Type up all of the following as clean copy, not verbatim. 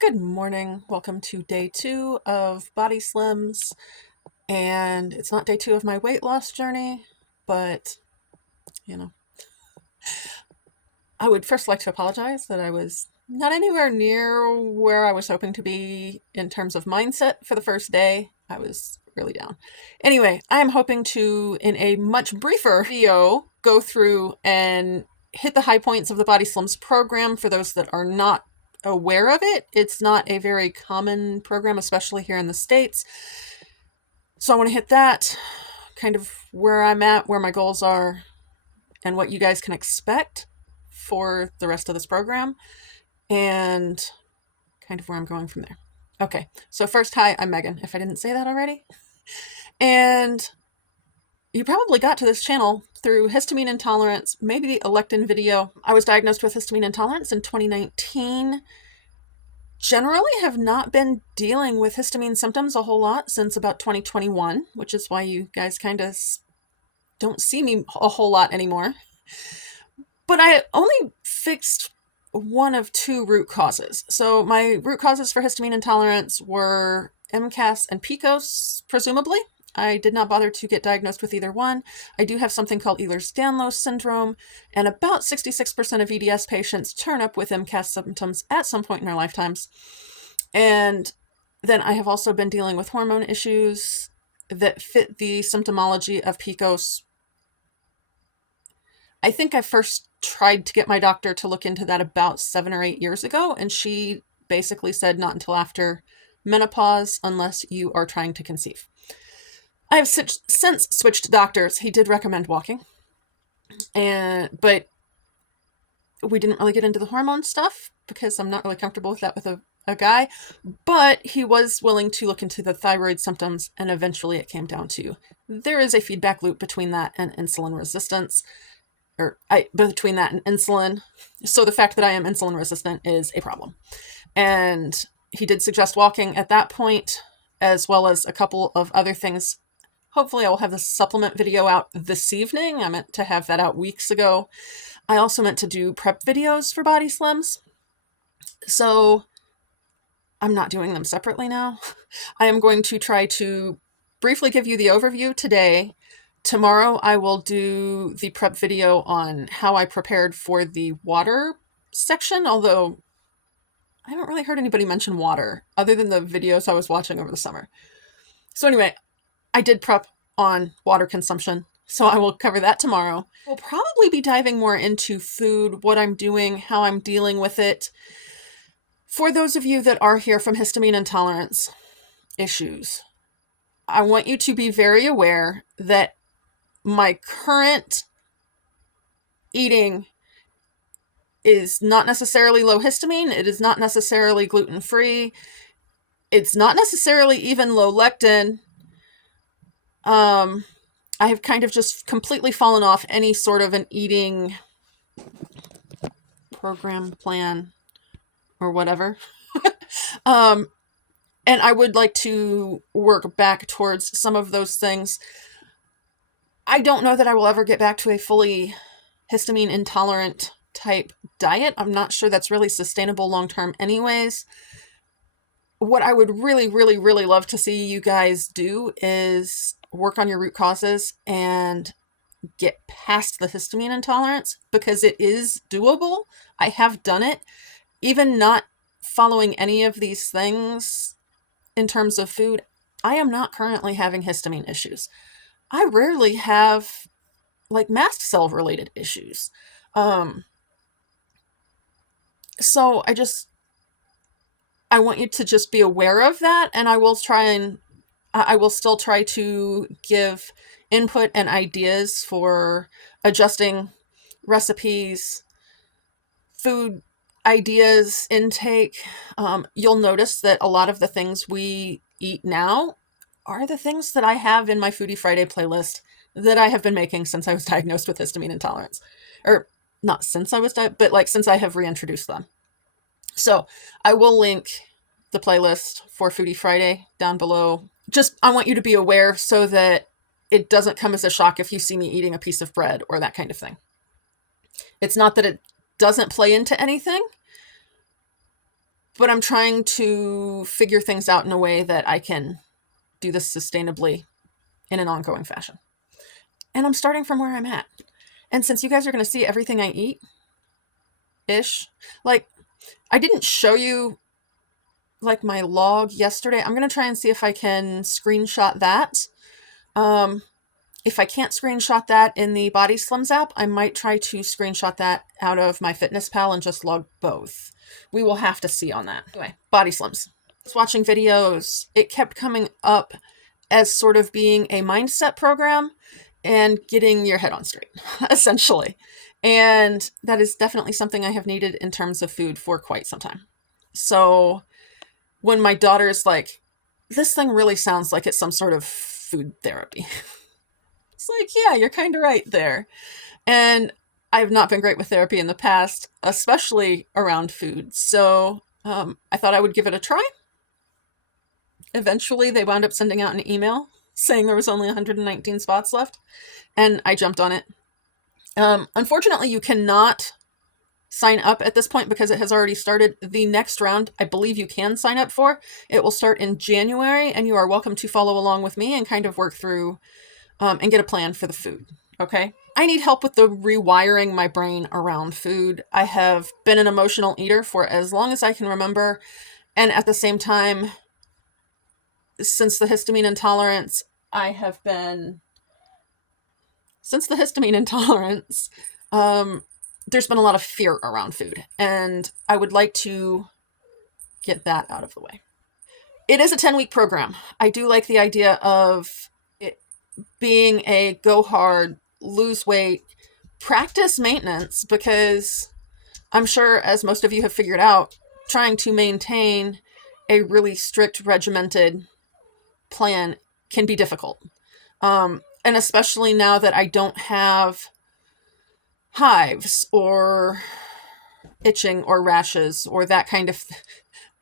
Good morning. Welcome to day 2 of BodySlims. And it's not day 2 of my weight loss journey, but, you know, I would first like to apologize that I was not anywhere near where I was hoping to be in terms of mindset for the first day. I was really down. Anyway, I am hoping to, in a much briefer video, go through and hit the high points of the BodySlims program for those that are not aware of it. It's not a very common program, especially here in the States. So I want to hit that, kind of where I'm at, where my goals are, and what you guys can expect for the rest of this program, and kind of where I'm going from there. Okay, so first, hi, I'm Megan, if I didn't say that already. And you probably got to this channel through histamine intolerance, maybe the lectin video. I was diagnosed with histamine intolerance in 2019. Generally have not been dealing with histamine symptoms a whole lot since about 2021, which is why you guys kind of don't see me a whole lot anymore. But I only fixed one of 2 root causes. So my root causes for histamine intolerance were MCAS and PCOS, presumably. I did not bother to get diagnosed with either one. I do have something called Ehlers-Danlos syndrome, and about 66% of EDS patients turn up with MCAS symptoms at some point in their lifetimes. And then I have also been dealing with hormone issues that fit the symptomology of PCOS. I think I first tried to get my doctor to look into that about 7 or 8 years ago, and she basically said not until after menopause unless you are trying to conceive. I have since switched doctors. He did recommend walking, but we didn't really get into the hormone stuff because I'm not really comfortable with that with a guy, but he was willing to look into the thyroid symptoms, and eventually it came down to there is a feedback loop between that and insulin resistance, between that and insulin. So the fact that I am insulin resistant is a problem. And he did suggest walking at that point, as well as a couple of other things. Hopefully I will have the supplement video out this evening. I meant to have that out weeks ago. I also meant to do prep videos for BodySlims, so I'm not doing them separately now. I am going to try to briefly give you the overview today. Tomorrow I will do the prep video on how I prepared for the water section, although I haven't really heard anybody mention water other than the videos I was watching over the summer. So anyway, I did prep on water consumption, so I will cover that tomorrow. We'll probably be diving more into food, what I'm doing, how I'm dealing with it. For those of you that are here from histamine intolerance issues, I want you to be very aware that my current eating is not necessarily low histamine. It is not necessarily gluten-free. It's not necessarily even low lectin. I have kind of just completely fallen off any sort of an eating program, plan, or whatever. And I would like to work back towards some of those things. I don't know that I will ever get back to a fully histamine intolerant type diet. I'm not sure that's really sustainable long term anyways. What I would really, really, really love to see you guys do is work on your root causes and get past the histamine intolerance, because it is doable. I have done it. Even not following any of these things in terms of food, I am not currently having histamine issues. I rarely have like mast cell related issues. So I want you to just be aware of that, and I will still try to give input and ideas for adjusting recipes, food ideas, intake. You'll notice that a lot of the things we eat now are the things that I have in my Foodie Friday playlist that I have been making since I was diagnosed with histamine intolerance. Or not since I was but like since I have reintroduced them. So I will link the playlist for Foodie Friday down below. Just, I want you to be aware so that it doesn't come as a shock if you see me eating a piece of bread or that kind of thing. It's not that it doesn't play into anything. but I'm trying to figure things out in a way that I can do this sustainably in an ongoing fashion. And I'm starting from where I'm at. And since you guys are going to see everything I eat, ish, like, I didn't show you like my log yesterday. I'm going to try and see if I can screenshot that. If I can't screenshot that in the BodySlims app, I might try to screenshot that out of my FitnessPal and just log both. We will have to see on that. Anyway, BodySlims. I was watching videos. It kept coming up as sort of being a mindset program and getting your head on straight, essentially. And that is definitely something I have needed in terms of food for quite some time. So when my daughter is like, this thing really sounds like it's some sort of food therapy. It's like, yeah, you're kind of right there. And I've not been great with therapy in the past, especially around food. So I thought I would give it a try. Eventually, they wound up sending out an email saying there was only 119 spots left, and I jumped on it. Unfortunately, you cannot sign up at this point because it has already started. The next round, I believe you can sign up for. It will start in January, and you are welcome to follow along with me and kind of work through and get a plan for the food, okay? I need help with the rewiring my brain around food. I have been an emotional eater for as long as I can remember, and at the same time, since the histamine intolerance, there's been a lot of fear around food, and I would like to get that out of the way. It is a 10-week program. I do like the idea of it being a go hard, lose weight, practice maintenance, because I'm sure, as most of you have figured out, trying to maintain a really strict, regimented plan can be difficult. And especially now that I don't have hives or itching or rashes or that kind of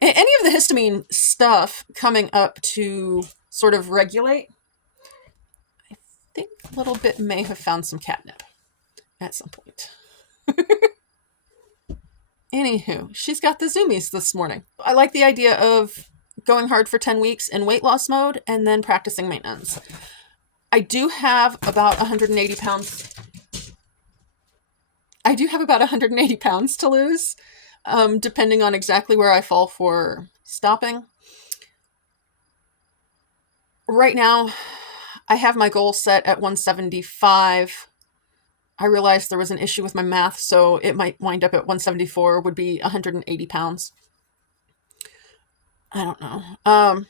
any of the histamine stuff coming up to sort of regulate. I think a little bit may have found some catnip at some point. Anywho, she's got the zoomies this morning. I like the idea of going hard for 10 weeks in weight loss mode and then practicing maintenance. I do have about 180 pounds. I do have about 180 pounds to lose, depending on exactly where I fall for stopping. Right now, I have my goal set at 175. I realized there was an issue with my math, so it might wind up at 174, would be 180 pounds. I don't know.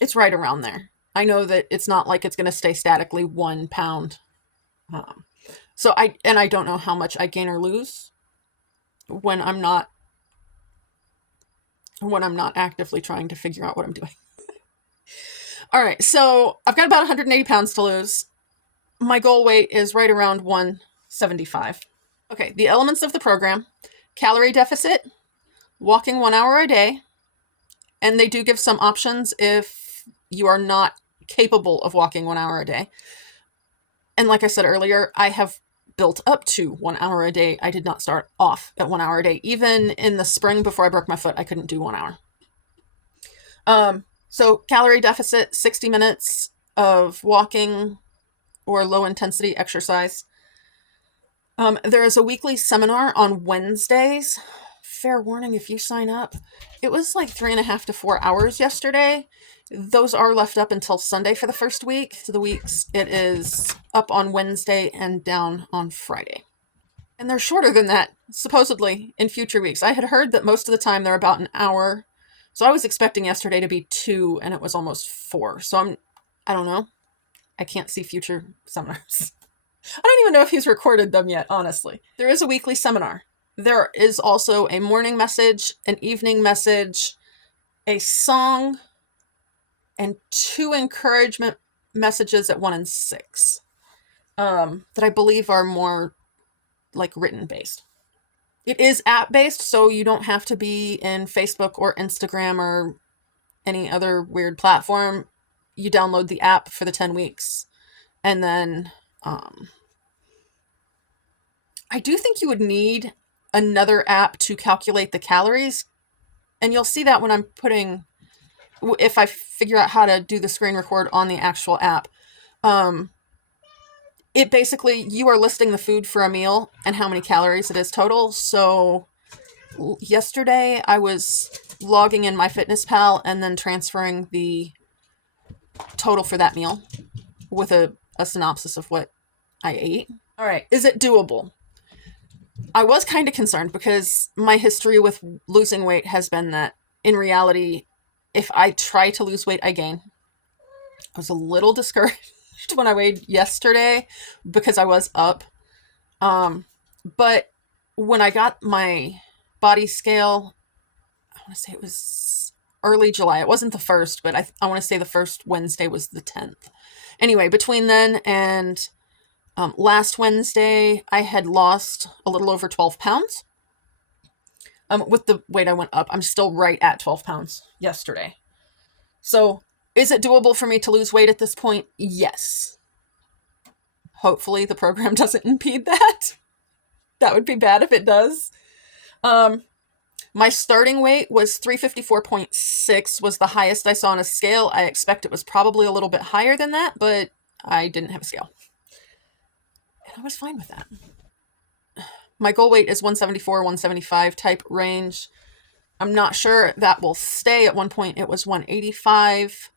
It's right around there. I know that it's not like it's going to stay statically 1 pound. So I don't know how much I gain or lose when I'm not actively trying to figure out what I'm doing. All right, so I've got about 180 pounds to lose. My goal weight is right around 175. Okay, the elements of the program: calorie deficit, walking 1 hour a day, and they do give some options if you are not capable of walking 1 hour a day. And like I said earlier, I have built up to 1 hour a day. I did not start off at 1 hour a day. Even in the spring before I broke my foot, I couldn't do 1 hour. So calorie deficit, 60 minutes of walking or low intensity exercise. There is a weekly seminar on Wednesdays. Fair warning, if you sign up, it was like 3.5 to 4 hours yesterday. Those are left up until Sunday for the first week. So the weeks, it is up on Wednesday and down on Friday. And they're shorter than that, supposedly, in future weeks. I had heard that most of the time they're about an hour. So I was expecting yesterday to be 2, and it was almost 4. So I don't know. I can't see future seminars. I don't even know if he's recorded them yet, honestly. There is a weekly seminar. There is also a morning message, an evening message, a song, and 2 encouragement messages at 1 and 6 that I believe are more like written based. It is app based, so you don't have to be in Facebook or Instagram or any other weird platform. You download the app for the 10 weeks. And then I do think you would need another app to calculate the calories and you'll see that when I'm putting, if I figure out how to do the screen record on the actual app, it basically, you are listing the food for a meal and how many calories it is total. So yesterday I was logging in MyFitnessPal and then transferring the total for that meal with a synopsis of what I ate. All right, is it doable? I was kind of concerned because my history with losing weight has been that in reality, if I try to lose weight, I gain. I was a little discouraged when I weighed yesterday because I was up. But when I got my body scale, I want to say it was early July. It wasn't the first, but I want to say the first Wednesday was the 10th. Anyway, between then and last Wednesday, I had lost a little over 12 pounds. With the weight I went up, I'm still right at 12 pounds yesterday. So is it doable for me to lose weight at this point? Yes. Hopefully the program doesn't impede that. That would be bad if it does. My starting weight was 354.6, was the highest I saw on a scale. I expect it was probably a little bit higher than that, but I didn't have a scale. And I was fine with that. My goal weight is 174, 175 type range. I'm not sure that will stay. At one point it was 185.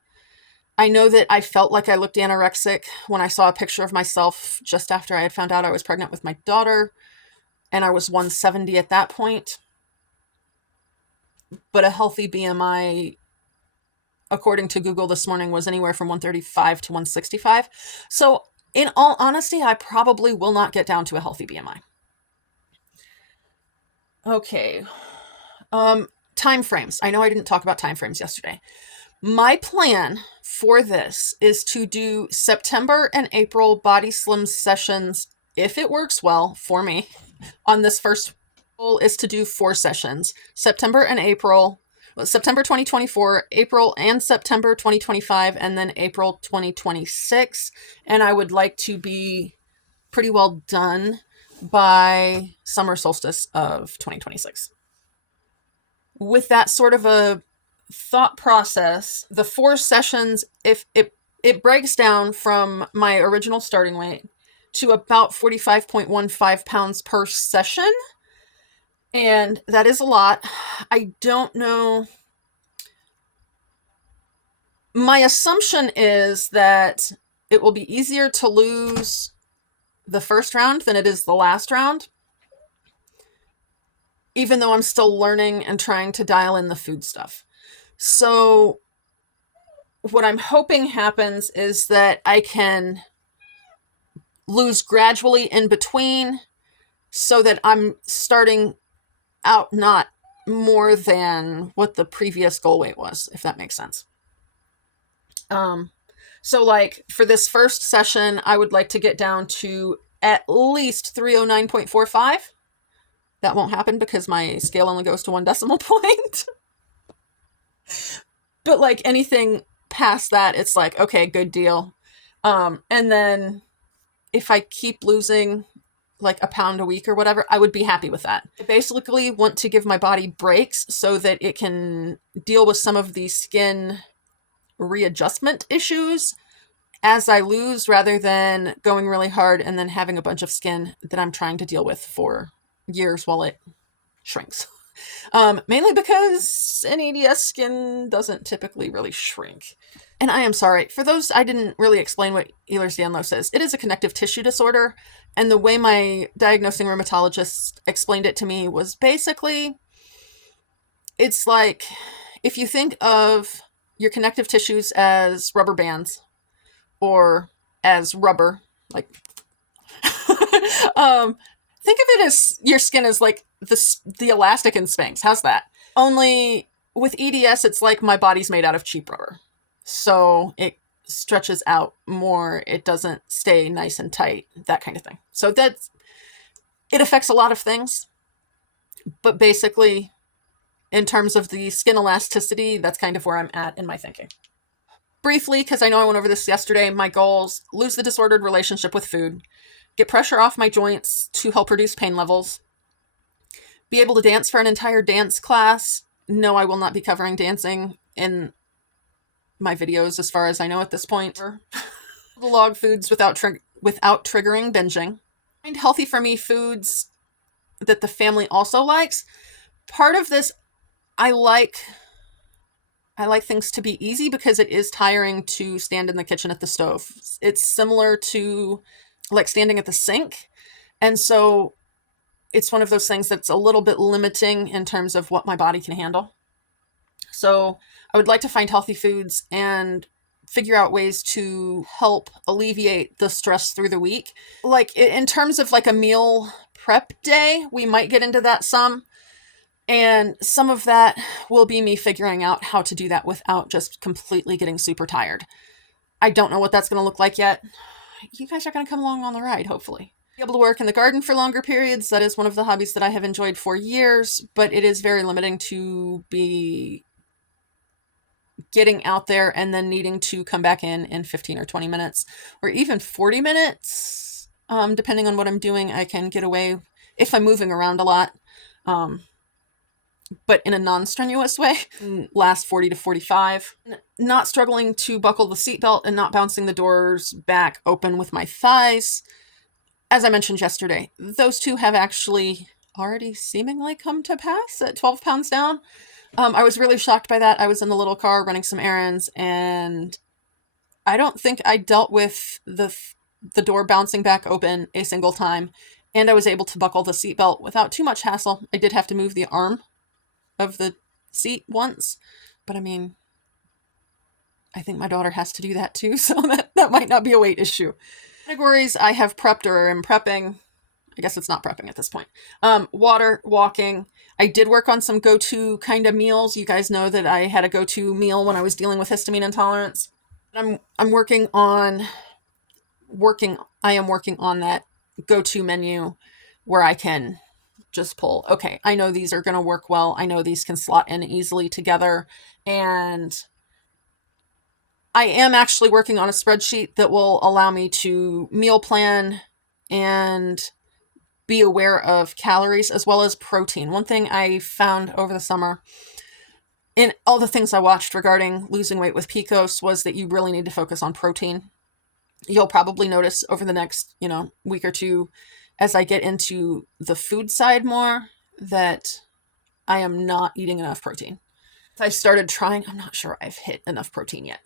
I know that I felt like I looked anorexic when I saw a picture of myself just after I had found out I was pregnant with my daughter, and I was 170 at that point. But a healthy BMI, according to Google this morning, was anywhere from 135 to 165. So in all honesty, I probably will not get down to a healthy BMI. Okay. Time frames. I know I didn't talk about time frames yesterday. My plan for this is to do September and April BodySlims sessions, if it works well for me. On this first goal is to do 4 sessions, September and April, September 2024, April and September 2025, and then April 2026. And I would like to be pretty well done by summer solstice of 2026. With that sort of a thought process, the 4 sessions, if it breaks down from my original starting weight to about 45.15 pounds per session. And that is a lot. I don't know. My assumption is that it will be easier to lose the first round than it is the last round, even though I'm still learning and trying to dial in the food stuff. So what I'm hoping happens is that I can lose gradually in between so that I'm starting out not more than what the previous goal weight was, if that makes sense. So like for this first session, I would like to get down to at least 309.45. That won't happen because my scale only goes to 1 decimal point. But like anything past that, it's like, okay, good deal. And then if I keep losing like a pound a week or whatever, I would be happy with that. I basically want to give my body breaks so that it can deal with some of the skin readjustment issues as I lose, rather than going really hard and then having a bunch of skin that I'm trying to deal with for years while it shrinks. Mainly because an EDS skin doesn't typically really shrink. And I am sorry, for those, I didn't really explain what Ehlers-Danlos is. It is a connective tissue disorder, and the way my diagnosing rheumatologist explained it to me was basically, it's like if you think of your connective tissues as rubber bands or as rubber, like think of it as your skin as like the elastic in Spanx. How's that? Only with EDS, it's like my body's made out of cheap rubber. So it stretches out more. It doesn't stay nice and tight, that kind of thing. So it affects a lot of things. But basically, in terms of the skin elasticity, that's kind of where I'm at in my thinking. Briefly, because I know I went over this yesterday, my goals: lose the disordered relationship with food, get pressure off my joints to help reduce pain levels, be able to dance for an entire dance class No, I will not be covering dancing in my videos as far as I know at this point. The log foods without triggering binging. Find healthy for me foods that the family also likes. Part of this, I like things to be easy because it is tiring to stand in the kitchen at the stove. It's similar to like standing at the sink. And so it's one of those things that's a little bit limiting in terms of what my body can handle. So I would like to find healthy foods and figure out ways to help alleviate the stress through the week. Like in terms of like a meal prep day, we might get into that some. And some of that will be me figuring out how to do that without just completely getting super tired. I don't know what that's going to look like yet. You guys are going to come along on the ride, hopefully. Be able to work in the garden for longer periods. That is one of the hobbies that I have enjoyed for years, but it is very limiting to be getting out there and then needing to come back in 15 or 20 minutes or even 40 minutes. Depending on what I'm doing, I can get away if I'm moving around a lot. But in a non-strenuous way, last 40 to 45. Not struggling to buckle the seatbelt and not bouncing the doors back open with my thighs. As I mentioned yesterday, those two have actually already seemingly come to pass at 12 pounds down. I was really shocked by that. I was in the little car running some errands, and I don't think I dealt with the door bouncing back open a single time, and I was able to buckle the seatbelt without too much hassle. I did have to move the arm of the seat once, but I mean, I think my daughter has to do that too, so that might not be a weight issue. Categories I have prepped or am prepping. I guess it's not prepping at this point. Water, walking. I did work on some go-to kind of meals. You guys know that I had a go-to meal when I was dealing with histamine intolerance. I am working on that go-to menu where I can just pull, okay, I know these are going to work well. I know these can slot in easily together. And I am actually working on a spreadsheet that will allow me to meal plan and be aware of calories as well as protein. One thing I found over the summer in all the things I watched regarding losing weight with PCOS was that you really need to focus on protein. You'll probably notice over the next, week or two, as I get into the food side more, that I am not eating enough protein. I started trying, I'm not sure I've hit enough protein yet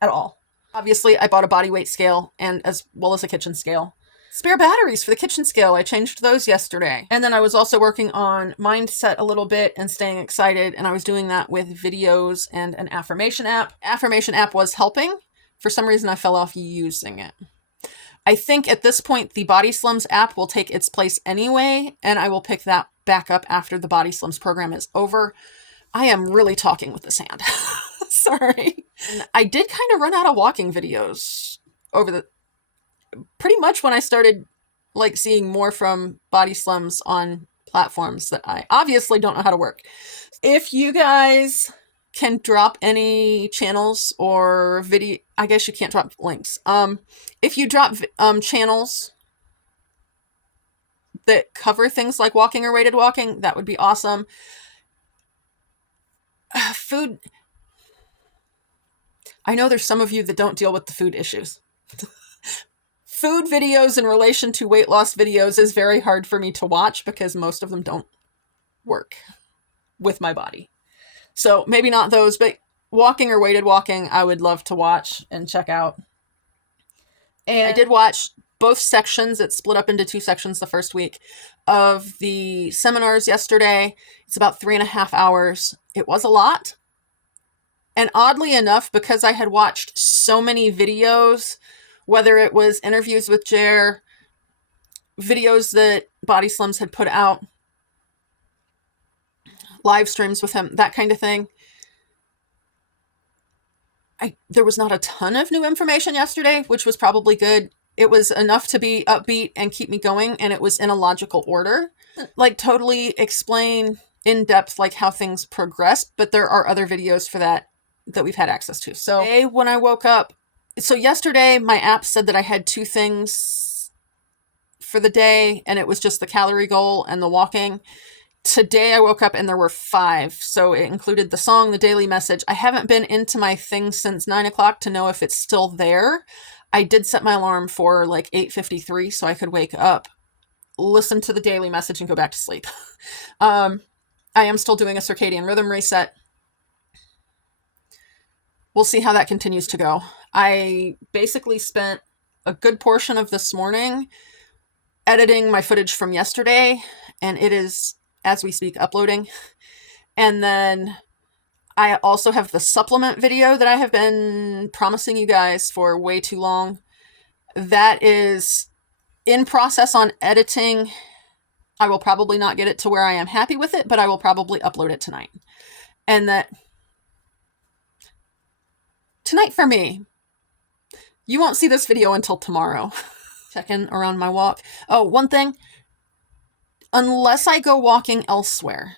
at all. Obviously, I bought a body weight scale and as well as a kitchen scale. Spare batteries for the kitchen scale. I changed those yesterday. And then I was also working on mindset a little bit and staying excited. And I was doing that with videos and an affirmation app. Affirmation app was helping. For some reason, I fell off using it. I think at this point, the BodySlims app will take its place anyway, and I will pick that back up after the BodySlims program is over. I am really talking with this hand. Sorry. And I did kind of run out of walking videos pretty much when I started seeing more from BodySlims on platforms that I obviously don't know how to work. If you guys can drop any channels or video, I guess you can't drop links. If you drop channels that cover things like walking or weighted walking, that would be awesome. Food. I know there's some of you that don't deal with the food issues. Food videos in relation to weight loss videos is very hard for me to watch because most of them don't work with my body. So maybe not those, but walking or weighted walking, I would love to watch and check out. And I did watch both sections. It split up into 2 sections the first week of the seminars yesterday. It's about 3.5 hours. It was a lot. And oddly enough, because I had watched so many videos, whether it was interviews with Jer, videos that BodySlims had put out, live streams with him, that kind of thing, there was not a ton of new information yesterday, which was probably good. It was enough to be upbeat and keep me going, and it was in a logical order. Totally explain in depth how things progress, but there are other videos for that we've had access to. So when I woke up, so yesterday my app said that I had 2 things for the day, and it was just the calorie goal and the walking. Today I woke up and there were 5. So it included the song, the daily message. I haven't been into my thing since 9 o'clock to know if it's still there. I did set my alarm for like 8:53 so I could wake up, listen to the daily message, and go back to sleep. I am still doing a circadian rhythm reset. We'll see how that continues to go. I basically spent a good portion of this morning editing my footage from yesterday, and it is, as we speak, uploading. And then I also have the supplement video that I have been promising you guys for way too long. That is in process on editing. I will probably not get it to where I am happy with it, but I will probably upload it tonight. And that tonight for me, you won't see this video until tomorrow. Checking around my walk. Oh, one thing. Unless I go walking elsewhere,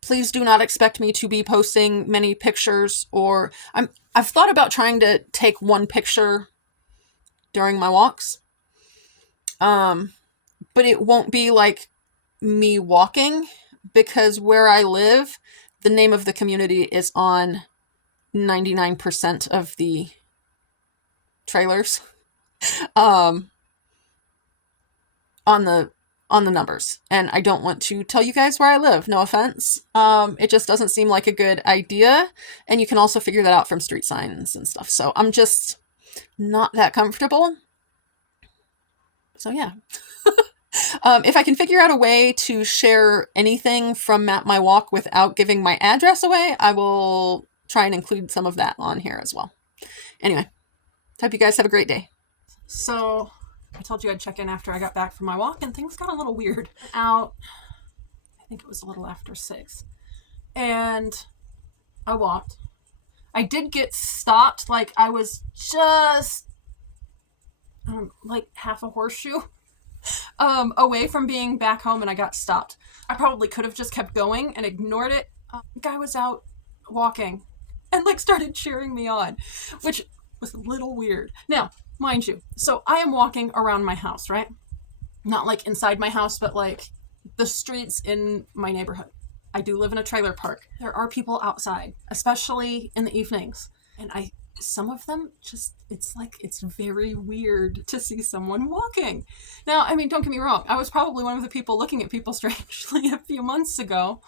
please do not expect me to be posting many pictures, or I've thought about trying to take one picture during my walks. But it won't be like me walking, because where I live, the name of the community is on 99% of the trailers. On the numbers, and I don't want to tell you guys where I live, no offense. It just doesn't seem like a good idea, and you can also figure that out from street signs and stuff, so I'm just not that comfortable. So yeah. If I can figure out a way to share anything from my walk without giving my address away, I will try and include some of that on here as well. Anyway, hope you guys have a great day. So I told you I'd check in after I got back from my walk, and things got a little weird. I think it was a little after 6. And I walked. I did get stopped, like I was just like half a horseshoe away from being back home, and I got stopped. I probably could have just kept going and ignored it. The guy was out walking and like started cheering me on, which was a little weird. Now, mind you, so I am walking around my house, right? Not like inside my house, but like the streets in my neighborhood. I do live in a trailer park. There are people outside, especially in the evenings. And some of them just, it's very weird to see someone walking. Now, I mean, don't get me wrong. I was probably one of the people looking at people strangely a few months ago.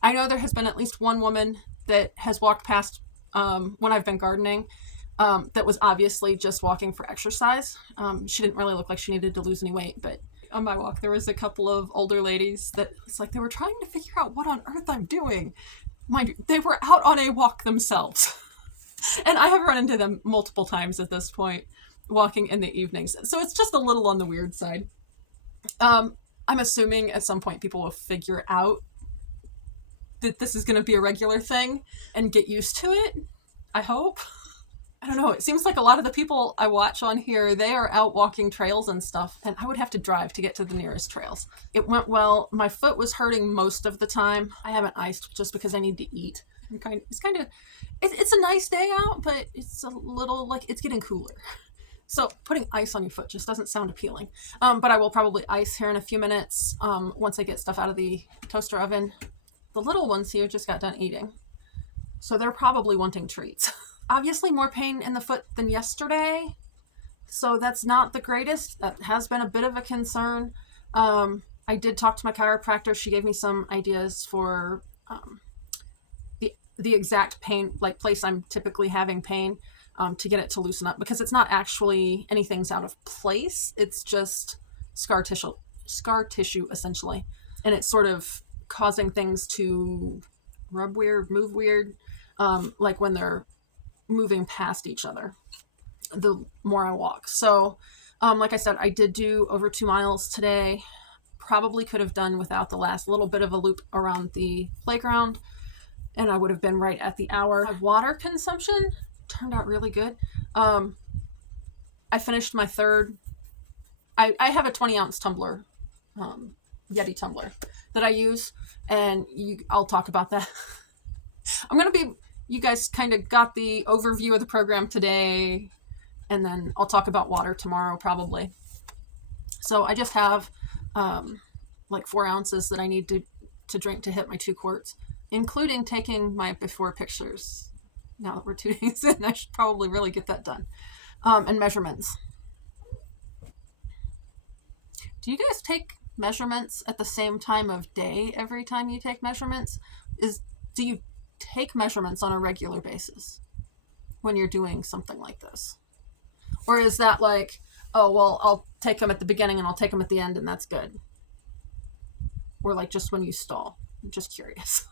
I know there has been at least one woman that has walked past when I've been gardening that was obviously just walking for exercise. She didn't really look like she needed to lose any weight, but on my walk there was a couple of older ladies that it's like they were trying to figure out what on earth I'm doing. Mind you, they were out on a walk themselves. And I have run into them multiple times at this point, walking in the evenings. So it's just a little on the weird side. I'm assuming at some point people will figure out that this is going to be a regular thing and get used to it. I hope. I don't know. It seems like a lot of the people I watch on here, they are out walking trails and stuff, and I would have to drive to get to the nearest trails. It went well. My foot was hurting most of the time. I haven't iced just because I need to eat. It's a nice day out, but it's a little like it's getting cooler. So putting ice on your foot just doesn't sound appealing. But I will probably ice here in a few minutes once I get stuff out of the toaster oven. The little ones here just got done eating, so they're probably wanting treats. Obviously more pain in the foot than yesterday, so that's not the greatest. That has been a bit of a concern. I did talk to my chiropractor. She gave me some ideas for the exact pain, like place I'm typically having pain, to get it to loosen up, because it's not actually anything's out of place. It's just scar tissue essentially, and it's sort of causing things to rub weird, move weird, like when they're moving past each other the more I walk. So like I said, I did do over 2 miles today. Probably could have done without the last little bit of a loop around the playground, and I would have been right at the hour. My water consumption turned out really good. I finished my third. I have a 20-ounce tumbler, Yeti tumbler that I use, and I'll talk about that. You guys kind of got the overview of the program today, and then I'll talk about water tomorrow probably. So I just have like 4 ounces that I need to to drink to hit my 2 quarts, including taking my before pictures. Now that we're 2 days in, I should probably really get that done. And measurements. Do you guys take measurements at the same time of day every time you take measurements? Do you take measurements on a regular basis when you're doing something like this? Or is that like, oh, well, I'll take them at the beginning and I'll take them at the end and that's good? Or like just when you stall? I'm just curious.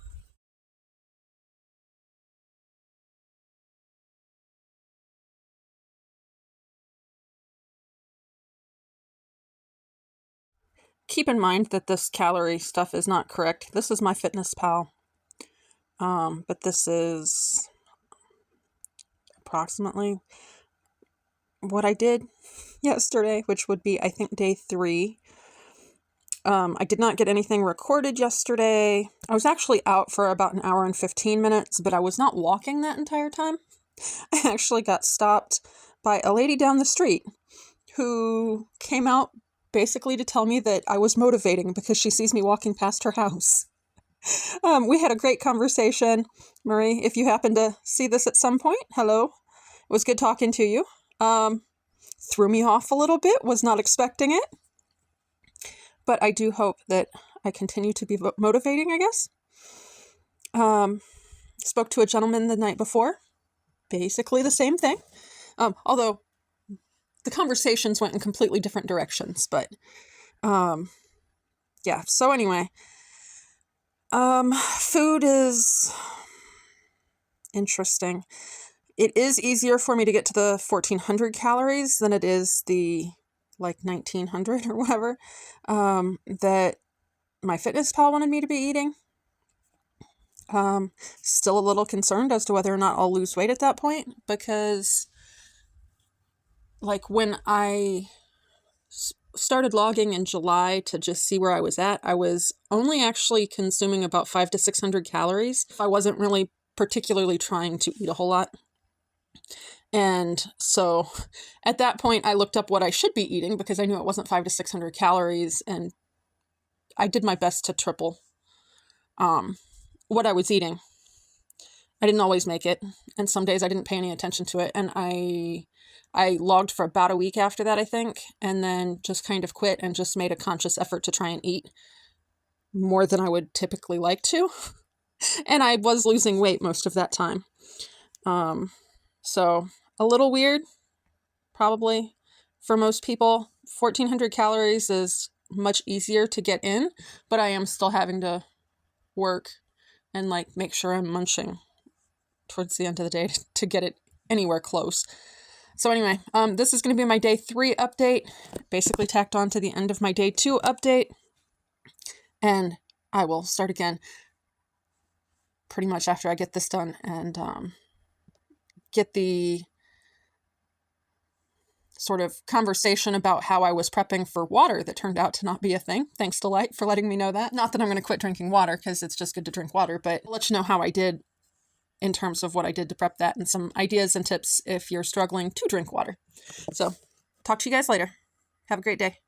Keep in mind that this calorie stuff is not correct. This is MyFitnessPal. But this is approximately what I did yesterday, which would be, I think, day 3. I did not get anything recorded yesterday. I was actually out for about an hour and 15 minutes, but I was not walking that entire time. I actually got stopped by a lady down the street who came out basically to tell me that I was motivating because she sees me walking past her house. We had a great conversation. Marie, if you happen to see this at some point, hello. It was good talking to you. Threw me off a little bit, was not expecting it. But I do hope that I continue to be motivating, I guess. Spoke to a gentleman the night before. Basically the same thing. Although the conversations went in completely different directions. But yeah, so anyway. Food is interesting. It is easier for me to get to the 1400 calories than it is the like 1900 or whatever that MyFitnessPal wanted me to be eating. Still a little concerned as to whether or not I'll lose weight at that point, because like when I started logging in July to just see where I was at, I was only actually consuming about 500 to 600 calories. I wasn't really particularly trying to eat a whole lot. And so at that point, I looked up what I should be eating because I knew it wasn't 500 to 600 calories, and I did my best to triple what I was eating. I didn't always make it, and some days I didn't pay any attention to it, and I logged for about a week after that, I think, and then just kind of quit and just made a conscious effort to try and eat more than I would typically like to. And I was losing weight most of that time. So a little weird, probably, for most people. 1400 calories is much easier to get in, but I am still having to work and like make sure I'm munching towards the end of the day to get it anywhere close. So anyway, this is going to be my day 3 update, basically tacked on to the end of my day 2 update, and I will start again pretty much after I get this done and get the sort of conversation about how I was prepping for water that turned out to not be a thing. Thanks to Light for letting me know that. Not that I'm going to quit drinking water because it's just good to drink water, but I'll let you know how I did in terms of what I did to prep that and some ideas and tips if you're struggling to drink water. So talk to you guys later. Have a great day.